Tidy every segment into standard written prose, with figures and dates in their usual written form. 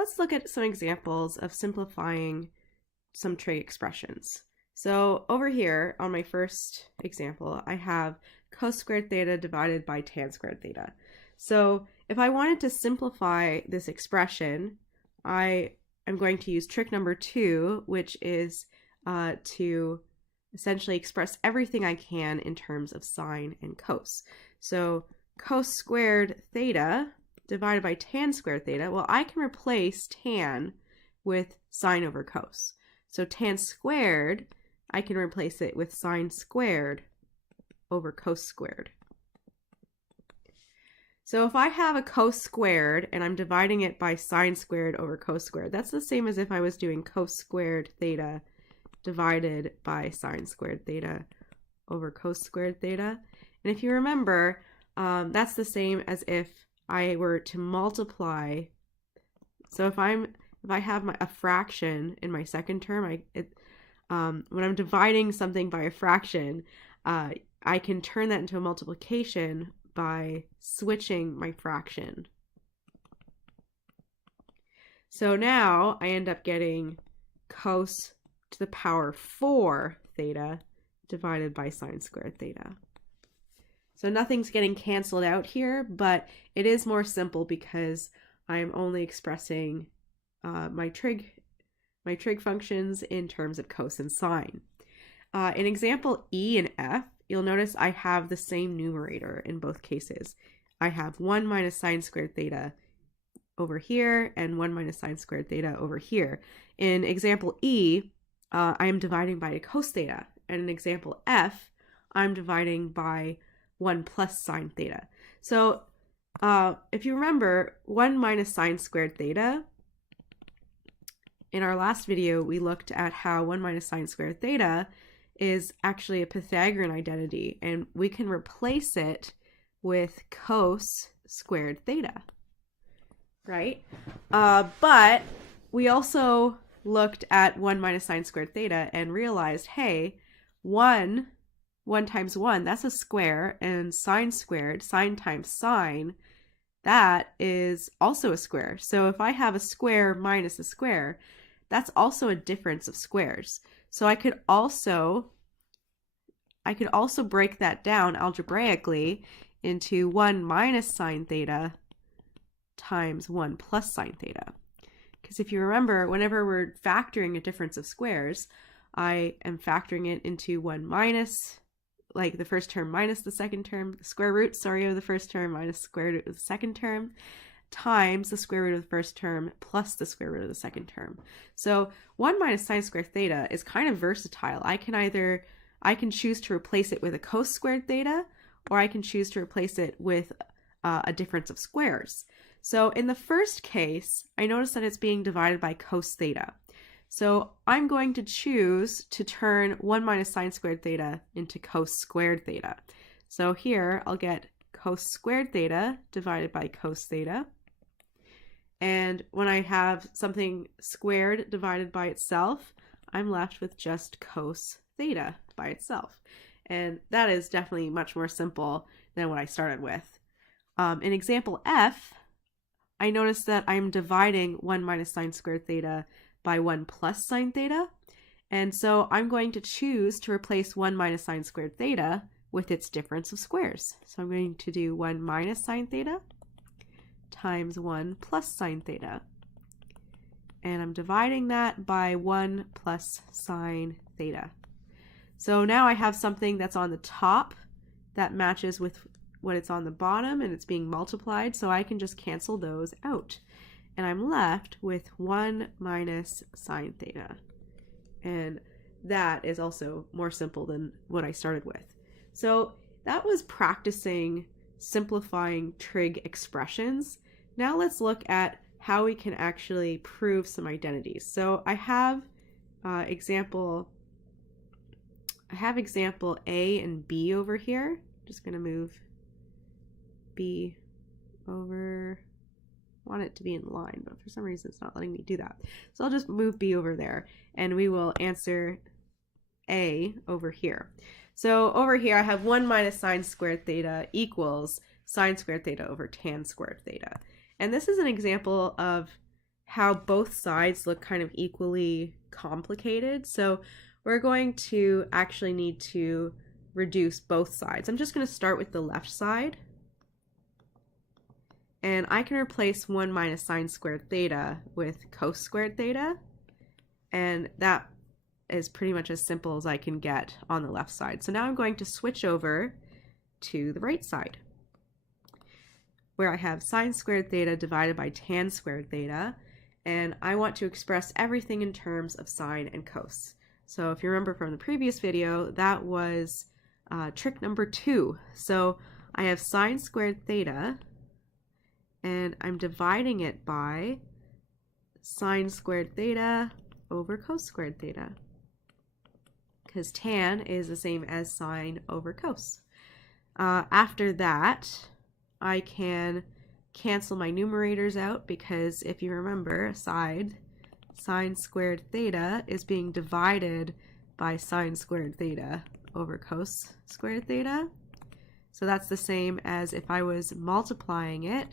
let's look at some examples of simplifying some trig expressions. So over here on my first example, I have cos squared theta divided by tan squared theta. So if I wanted to simplify this expression, I am going to use trick number 2, which is to essentially express everything I can in terms of sine and cos. So cos squared theta divided by tan squared theta, well, I can replace tan with sine over cos. So tan squared, I can replace it with sine squared over cos squared. So if I have a cos squared and I'm dividing it by sine squared over cos squared, that's the same as if I was doing cos squared theta divided by sine squared theta over cos squared theta. And if you remember, that's the same as if I were to multiply. So if I have a fraction in my second term, when I'm dividing something by a fraction, I can turn that into a multiplication by switching my fraction. So now I end up getting cos to the power 4 theta divided by sine squared theta. So nothing's getting canceled out here, but it is more simple because I'm only expressing my trig functions in terms of cos and sine. In example E and F, you'll notice I have the same numerator in both cases. I have 1 minus sine squared theta over here and 1 minus sine squared theta over here. In example E, I am dividing by cos theta, and in example F, I'm dividing by 1 plus sine theta. So if you remember, 1 minus sine squared theta, in our last video, we looked at how 1 minus sine squared theta is actually a Pythagorean identity, and we can replace it with cos squared theta, right? But we also looked at 1 minus sine squared theta and realized, hey, 1 times 1, that's a square, and sine squared, sine times sine, that is also a square. So if I have a square minus a square, that's also a difference of squares. So I could also break that down algebraically into 1 minus sine theta times 1 plus sine theta. Because if you remember, whenever we're factoring a difference of squares, I am factoring it into 1 minus, like the first term minus the second term, square root, of the first term minus square root of the second term, times the square root of the first term plus the square root of the second term. So 1 minus sine squared theta is kind of versatile. I can choose to replace it with a cos squared theta, or I can choose to replace it with a difference of squares. So in the first case, I notice that it's being divided by cos theta. So I'm going to choose to turn 1 minus sine squared theta into cos squared theta. So here I'll get cos squared theta divided by cos theta. And when I have something squared divided by itself, I'm left with just cos theta by itself. And that is definitely much more simple than what I started with. In example F, I notice that I'm dividing 1 minus sine squared theta by 1 plus sine theta. And so I'm going to choose to replace 1 minus sine squared theta with its difference of squares. So I'm going to do 1 minus sine theta times 1 plus sine theta. And I'm dividing that by 1 plus sine theta. So now I have something that's on the top that matches with what it's on the bottom, and it's being multiplied, so I can just cancel those out. And I'm left with 1 minus sine theta. And that is also more simple than what I started with. So that was practicing simplifying trig expressions. Now let's look at how we can actually prove some identities. So I have example A and B over here. Just going to move B over. I want it to be in line, but for some reason it's not letting me do that. So I'll just move B over there, and we will answer A over here. So over here I have 1 minus sine squared theta equals sine squared theta over tan squared theta. And this is an example of how both sides look kind of equally complicated. So we're going to actually need to reduce both sides. I'm just going to start with the left side. And I can replace 1 minus sine squared theta with cos squared theta. And that is pretty much as simple as I can get on the left side. So now I'm going to switch over to the right side, where I have sine squared theta divided by tan squared theta. And I want to express everything in terms of sine and cos. So if you remember from the previous video, that was trick number 2. So I have sine squared theta, and I'm dividing it by sine squared theta over cos squared theta, because tan is the same as sine over cos. After that, I can cancel my numerators out, because if you remember, sine squared theta is being divided by sine squared theta over cos squared theta. So that's the same as if I was multiplying it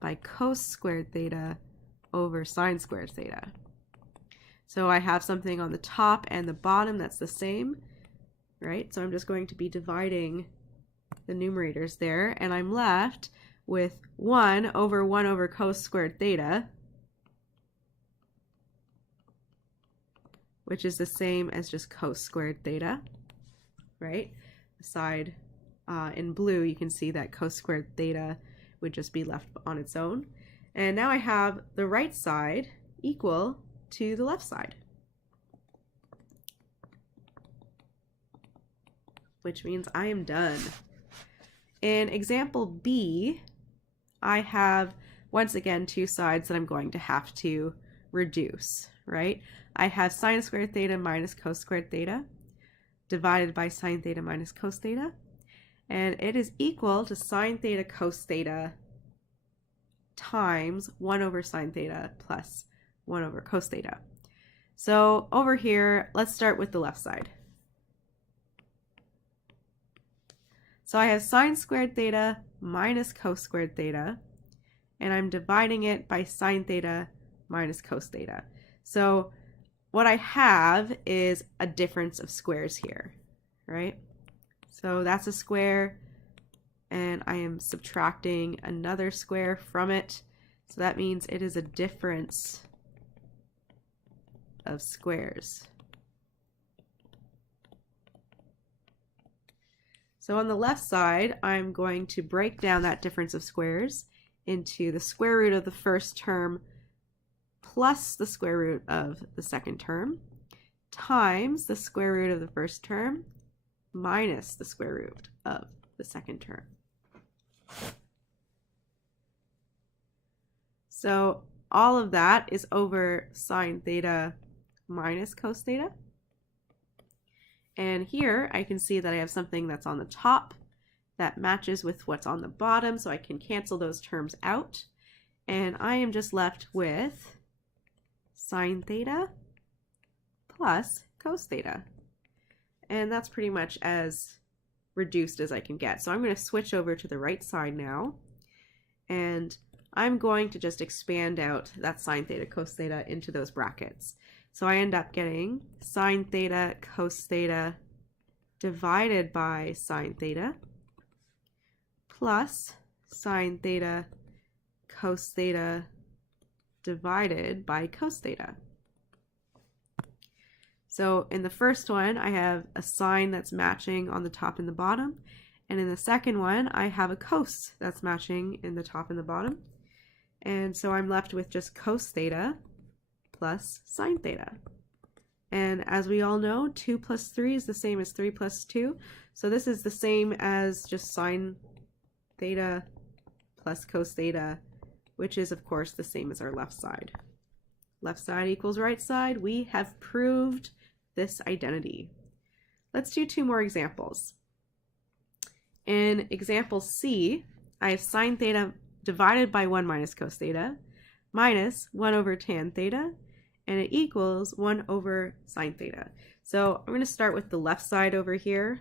by cos squared theta over sine squared theta. So I have something on the top and the bottom that's the same, right? So I'm just going to be dividing the numerators there, and I'm left with 1 over cos squared theta, which is the same as just cos squared theta, right? The side in blue, you can see that cos squared theta would just be left on its own. And now I have the right side equal to the left side, which means I am done. In example B, I have, once again, two sides that I'm going to have to reduce, right? I have sine squared theta minus cos squared theta divided by sine theta minus cos theta, and it is equal to sine theta cos theta times 1 over sine theta plus 1 over cos theta. So over here, let's start with the left side. So I have sine squared theta minus cos squared theta, and I'm dividing it by sine theta minus cos theta. So what I have is a difference of squares here, right? So that's a square, and I am subtracting another square from it. So that means it is a difference of squares. So on the left side, I'm going to break down that difference of squares into the square root of the first term plus the square root of the second term times the square root of the first term minus the square root of the second term. So all of that is over sine theta minus cos theta. And here I can see that I have something that's on the top that matches with what's on the bottom, so I can cancel those terms out. And I am just left with sine theta plus cos theta. And that's pretty much as reduced as I can get. So I'm going to switch over to the right side now, and I'm going to just expand out that sine theta cos theta into those brackets. So I end up getting sine theta cos theta divided by sine theta plus sine theta cos theta divided by cos theta. So in the first one, I have a sine that's matching on the top and the bottom. And in the second one, I have a cos that's matching in the top and the bottom. And so I'm left with just cos theta plus sine theta. And as we all know, 2 plus 3 is the same as 3 plus 2. So this is the same as just sine theta plus cos theta, which is of course the same as our left side. Left side equals right side. We have proved this identity. Let's do 2 more examples. In example C, I have sine theta divided by 1 minus cos theta minus 1 over tan theta, and it equals 1 over sine theta. So I'm going to start with the left side over here,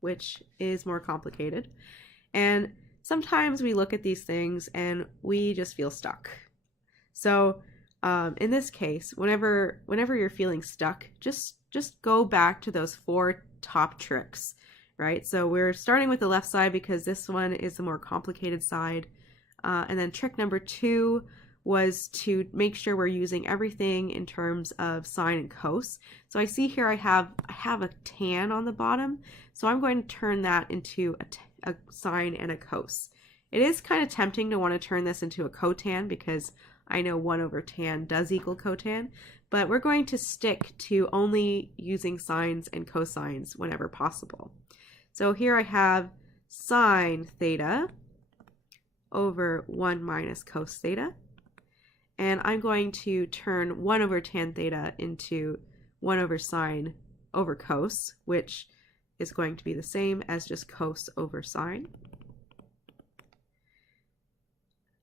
which is more complicated. And sometimes we look at these things and we just feel stuck. So in this case, whenever you're feeling stuck, just go back to those 4 top tricks, right? So we're starting with the left side because this one is the more complicated side. And then trick number 2 was to make sure we're using everything in terms of sine and cos. So I see here I have a tan on the bottom, so I'm going to turn that into a sine and a cos. It is kind of tempting to want to turn this into a cotan because I know 1 over tan does equal cotan, but we're going to stick to only using sines and cosines whenever possible. So here I have sine theta over 1 minus cos theta, and I'm going to turn 1 over tan theta into 1 over sine over cos, which is going to be the same as just cos over sine.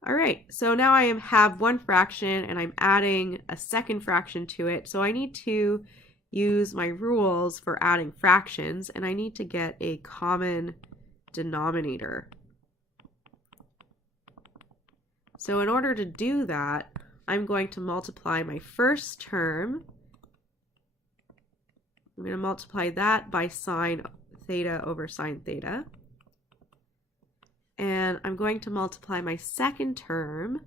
All right, so now I have one fraction and I'm adding a second fraction to it. So I need to use my rules for adding fractions, and I need to get a common denominator. So in order to do that, I'm going to multiply my first term. I'm going to multiply that by sine theta over sine theta. And I'm going to multiply my second term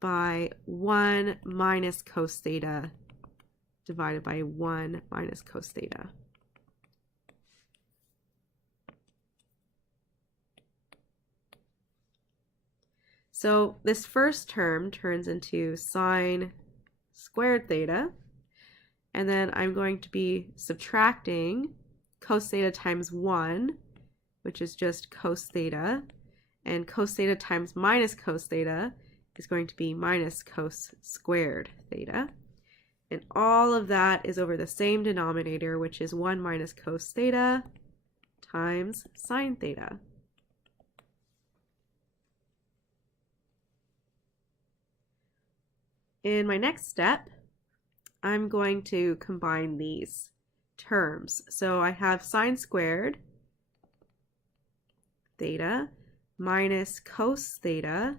by 1 minus cos theta divided by 1 minus cos theta. So this first term turns into sine squared theta, and then I'm going to be subtracting cos theta times 1, which is just cos theta, and cos theta times minus cos theta is going to be minus cos squared theta. And all of that is over the same denominator, which is 1 minus cos theta times sine theta. In my next step, I'm going to combine these terms. So I have sine squared theta minus cos theta,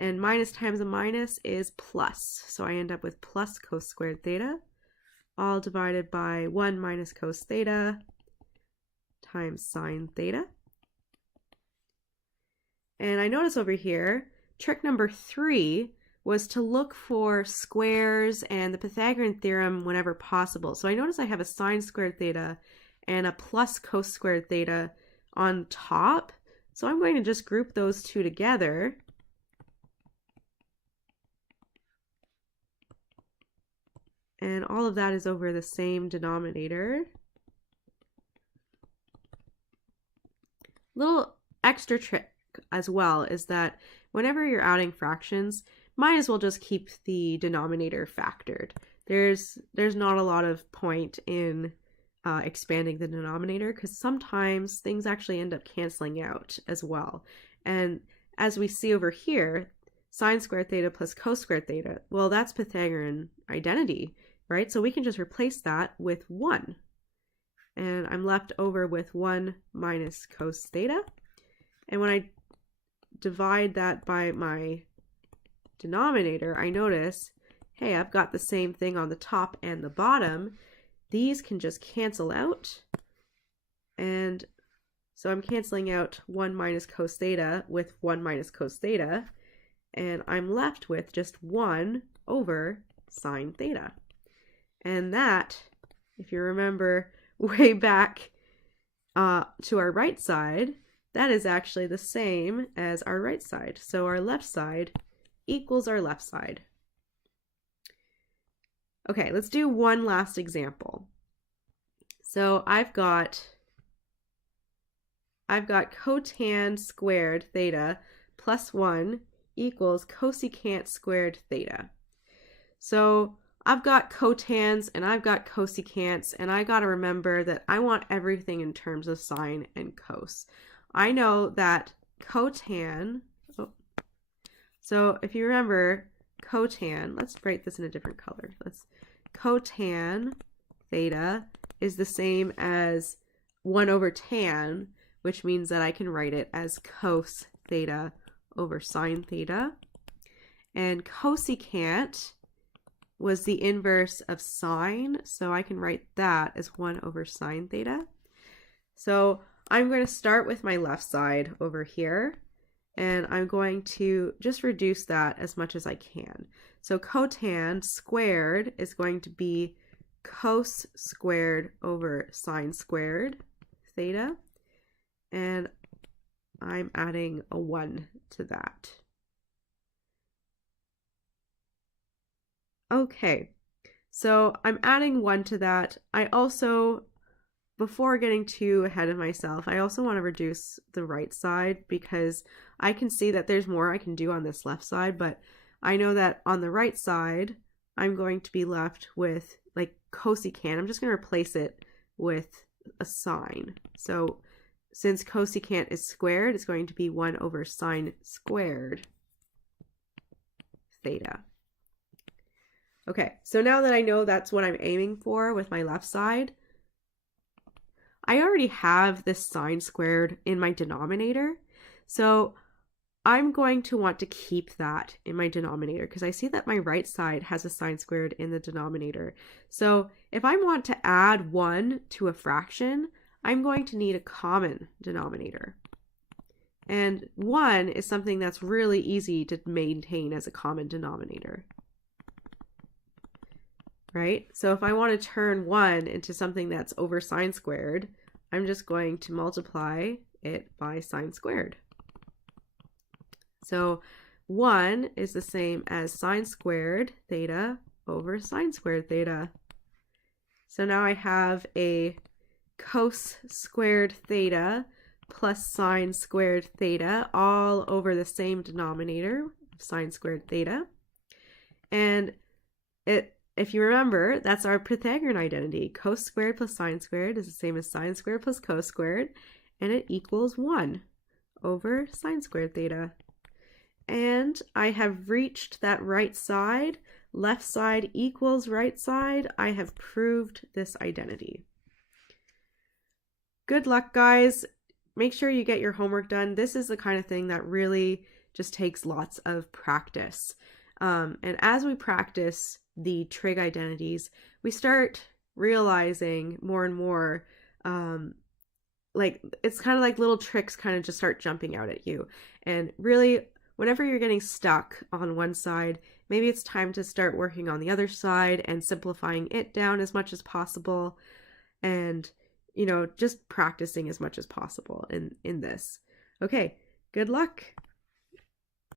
and minus times a minus is plus. So I end up with plus cos squared theta, all divided by 1 minus cos theta times sine theta. And I notice over here, trick number 3 was to look for squares and the Pythagorean theorem whenever possible. So I notice I have a sine squared theta and a plus cos squared theta on top. So I'm going to just group those two together. And all of that is over the same denominator. Little extra trick as well is that whenever you're adding fractions, might as well just keep the denominator factored. There's not a lot of point in expanding the denominator because sometimes things actually end up canceling out as well. And as we see over here, sine squared theta plus cos squared theta, well, that's Pythagorean identity, right? So we can just replace that with 1. And I'm left over with 1 minus cos theta. And when I divide that by my denominator, I notice, hey, I've got the same thing on the top and the bottom. These can just cancel out. And so I'm canceling out 1 minus cos theta with 1 minus cos theta. And I'm left with just 1 over sine theta. And that, if you remember way back to our right side, that is actually the same as our right side. So our left side equals our left side. Okay, let's do one last example. So I've got cotan squared theta plus 1 equals cosecant squared theta. So I've got cotans and I've got cosecants, and I got to remember that I want everything in terms of sine and cos. I know that cotan, so if you remember cotan, let's write this in a different color. Cotan theta is the same as 1 over tan, which means that I can write it as cos theta over sine theta. And cosecant was the inverse of sine, so I can write that as 1 over sine theta. So I'm going to start with my left side over here, and I'm going to just reduce that as much as I can. So cotan squared is going to be cos squared over sine squared theta, and I'm adding a 1 to that. Okay, so I'm adding 1 to that. I also, before getting too ahead of myself, I also want to reduce the right side because I can see that there's more I can do on this left side, but I know that on the right side, I'm going to be left with like cosecant. I'm just going to replace it with a sine. So since cosecant is squared, it's going to be 1 over sine squared theta. Okay, so now that I know that's what I'm aiming for with my left side, I already have this sine squared in my denominator. So I'm going to want to keep that in my denominator because I see that my right side has a sine squared in the denominator. So if I want to add 1 to a fraction, I'm going to need a common denominator. And 1 is something that's really easy to maintain as a common denominator. Right? So if I want to turn 1 into something that's over sine squared, I'm just going to multiply it by sine squared. So 1 is the same as sine squared theta over sine squared theta. So now I have a cos squared theta plus sine squared theta all over the same denominator, sine squared theta. And if you remember, that's our Pythagorean identity. Cos squared plus sine squared is the same as sine squared plus cos squared, and it equals 1 over sine squared theta. And I have reached that right side. Left side equals right side. I have proved this identity. Good luck, guys. Make sure you get your homework done. This is the kind of thing that really just takes lots of practice. And as we practice the trig identities, we start realizing more and more, like it's kind of like little tricks kind of just start jumping out at you. And really, whenever you're getting stuck on one side, maybe it's time to start working on the other side and simplifying it down as much as possible. And, you know, just practicing as much as possible in this. Okay, good luck.